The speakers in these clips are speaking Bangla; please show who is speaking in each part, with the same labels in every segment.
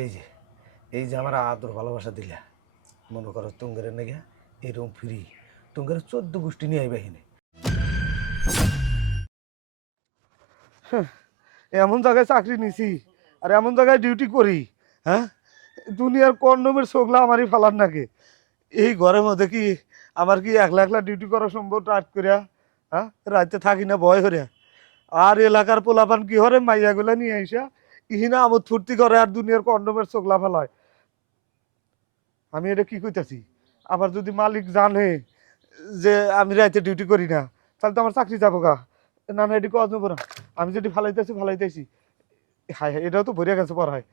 Speaker 1: এই যে এই যে আমার আদর ভালোবাসা দিলা, মনে করো তুঙ্গের নেগে এরকম ফ্রি, তুঙ্গের চোদ্দ গোষ্ঠী নিয়ে আইবা হিনে এমন জায়গায় চাকরি নিছি, আর এমন জায়গায় ডিউটি করি হ্যাঁ? দুনিয়ার কন্ডমের সোগলা আমারই ফালার নাকি। এই ঘরের মধ্যে কি আমার কি একলা একলা ডিউটি করা সম্ভব রাত করিয়া হ্যাঁ? রাতে থাকি না, ভয় করিয়া। আর এলাকার পোলাপান কি হরে মাইয়াগুলা নিয়ে আইসা? ইহিনা আমোদ ফুর্তি করে আর দুনিয়ার কন্ডমের চোখ ফেলায় আমি এটা কি কইতাছি? আবার যদি মালিক জানে যে আমি রাইতে ডিউটি করি না, তাহলে তো আমার চাকরি যাব গা। না না, এটি কাজ নেব না। আমি যদি ফালাইতেছি ফালাইতেছি। হায় হাই এটাও তো ভরিয়া গেছে হয়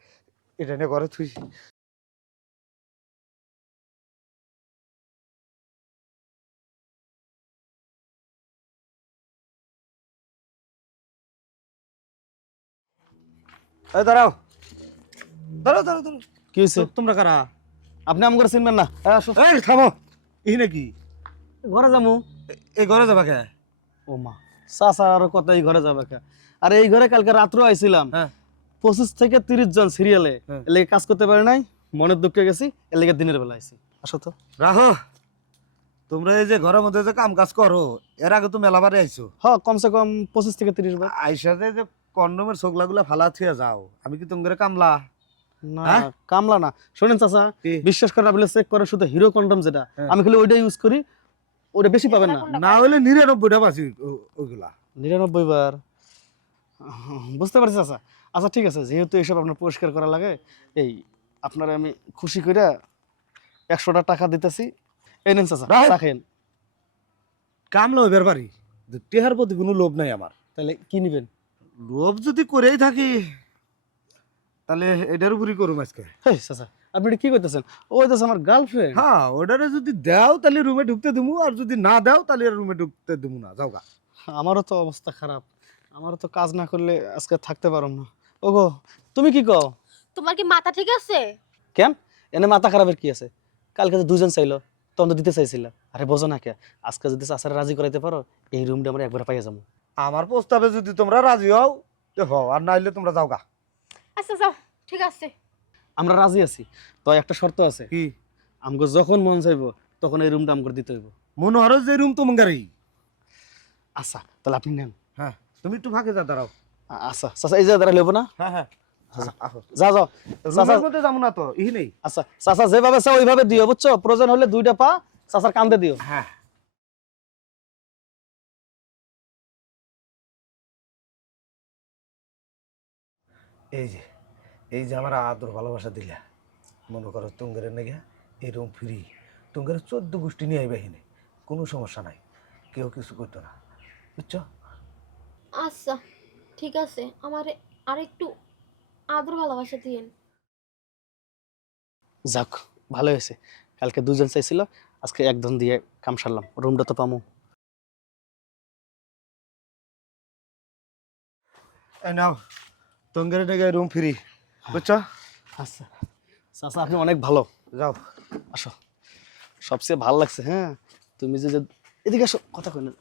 Speaker 1: এটা নিয়ে ঘরে থুই এই দাঁড়াও। দাঁড়াও দাঁড়াও দাঁড়াও।
Speaker 2: কি হয়েছে?
Speaker 1: তোমরা কারা?
Speaker 2: আপনি আম করে চিনবেন না। আসো।
Speaker 1: এই থামো। এই নাকি
Speaker 2: ঘরে যাব।
Speaker 1: এই ঘরে যাবা কে?
Speaker 2: ও মা চাচা আরও কত এই ঘরে যাবে কে? আর এই ঘরে কালকে রাত্রে আইছিলাম।
Speaker 1: হ্যাঁ।
Speaker 2: পঁচিশ থেকে তিরিশ জন সিরিয়ালে
Speaker 1: হ্যাঁ।
Speaker 2: এর লেগে কাজ করতে পারে নাই মনের দুঃখে গেছি এর লেগে দিনের বেলা আইছি। আসো তো।
Speaker 1: রাহো তোমরা এই যে ঘরের মধ্যে যে কাম কাজ করো এর আগে তো মেলাবারে আইছো।
Speaker 2: হ কমসে কম পঁচিশ থেকে তিরিশ বার।
Speaker 1: আইসা যে যে কন্ডমের সোগলা গুলা ফালা থিয়া যাও। আমি কি তোমাদের কামলা?
Speaker 2: না? কামলা না। শোনেন চাচা বিশ্বাস করে বলে চেক করে শুধু হিরো কন্ডম যেটা
Speaker 1: হ্যাঁ।
Speaker 2: আমি খালি ওইটা ইউজ করি ওটা বেশি পাবেন না।
Speaker 1: না হলে নিরানব্বইটা বাঁচি ও- ওইগুলা
Speaker 2: নিরানব্বই বার। বুঝতে পারছি চাচা। আচ্ছা ঠিক আছে যেহেতু এসব আপনার পরিষ্কার করা লাগে এই আপনার আমি খুশি করে একশোটা টাকা দিতেছি। এই নেন চাচা খেয়েন।
Speaker 1: কামলা হইবার পারি। কিন্তু টেহার প্রতি কোনো লোভ নাই আমার।
Speaker 2: তাহলে কি নিবেন?
Speaker 1: লোভ যদি করেই থাকি তাহলে এটার উপরই করুম আজকে।
Speaker 2: হেই চাচা আপনি এটা কি করতেছেন? ওই তো আমার গার্লফ্রেন্ড
Speaker 1: হ্যাঁ ওটারে যদি দাও তাহলে রুমে ঢুকতে দিমু আর যদি না দাও তাহলে রুমে ঢুকতে দিমু না। যাও গা।
Speaker 2: আমারও তো অবস্থা খারাপ। আমারও তো কাজ না করলে আজকে থাকতে পারো না। ওগো তুমি কি কও?
Speaker 3: তোমার কি মাথা ঠিক আছে?
Speaker 2: কেন এনে মাথা খারাপের কি আছে? কালকে তো দুজন চাইলো তখন তো দিতে চাইছিল। আরে বোঝো না কে আজকে যদি চাচারে রাজি করাইতে পারো এই রুমটা আমরা একবার পাইয়া যাব।
Speaker 1: আমার প্রস্তাবে যদি তোমরা রাজি হও তো হও আর নাইলে তোমরা যাও গা
Speaker 3: আচ্ছা যাও ঠিক আছে।
Speaker 2: আমরা রাজি আছি। তো একটা শর্ত আছে।
Speaker 1: কি?
Speaker 2: আমগো যখন মন চাইব তখন এই রুমটা আমগো দিতে হইব।
Speaker 1: মনে হরো যে রুম তোমার
Speaker 2: আচ্ছা তাহলে আপনি নেন।
Speaker 1: হ্যাঁ তুমি একটু ফাঁকে যা দাঁড়াও।
Speaker 2: আচ্ছা চাচা এই যে জায়গায় লেবো না?
Speaker 1: হ্যাঁ হ্যাঁ। আসো।
Speaker 2: যা যাও চাচা
Speaker 1: রুমের মধ্যে যাব না তো ইহি নেই।
Speaker 2: আচ্ছা চাচা যেভাবে চাও ওইভাবে দিও বুঝছ? প্রয়োজন হলে দুইটা পা চাচার কান্দে দিও।
Speaker 1: হ্যাঁ। এই যে এই যে আমার আদর ভালোবাসা দিলা মনে করো তুঙ্গের নেগে এরকম ফ্রি তুঙ্গের চোদ্দ গোষ্ঠী নিয়ে আইবা হিনে কোনো সমস্যা নাই কেউ কিছু করতো না বুঝছ?
Speaker 3: আচ্ছা ঠিক আছে আমার আরেকটু আদর ভালোবাসা দিয়েন।
Speaker 2: যাক ভালো হয়েছে কালকে দুজন চাইছিল আজকে একজন দিয়ে কাম সারলাম রুমটা তো পামু।
Speaker 1: এই নাও তুঙ্গের জায়গায় রুম ফ্রি বুঝছ?
Speaker 2: আচ্ছা। চাচা আপনি অনেক ভালো।
Speaker 1: যাও।
Speaker 2: আসো। সবচেয়ে ভালো লাগছে হ্যাঁ? তুমি যে যে- এদিকে আসো কথা কই না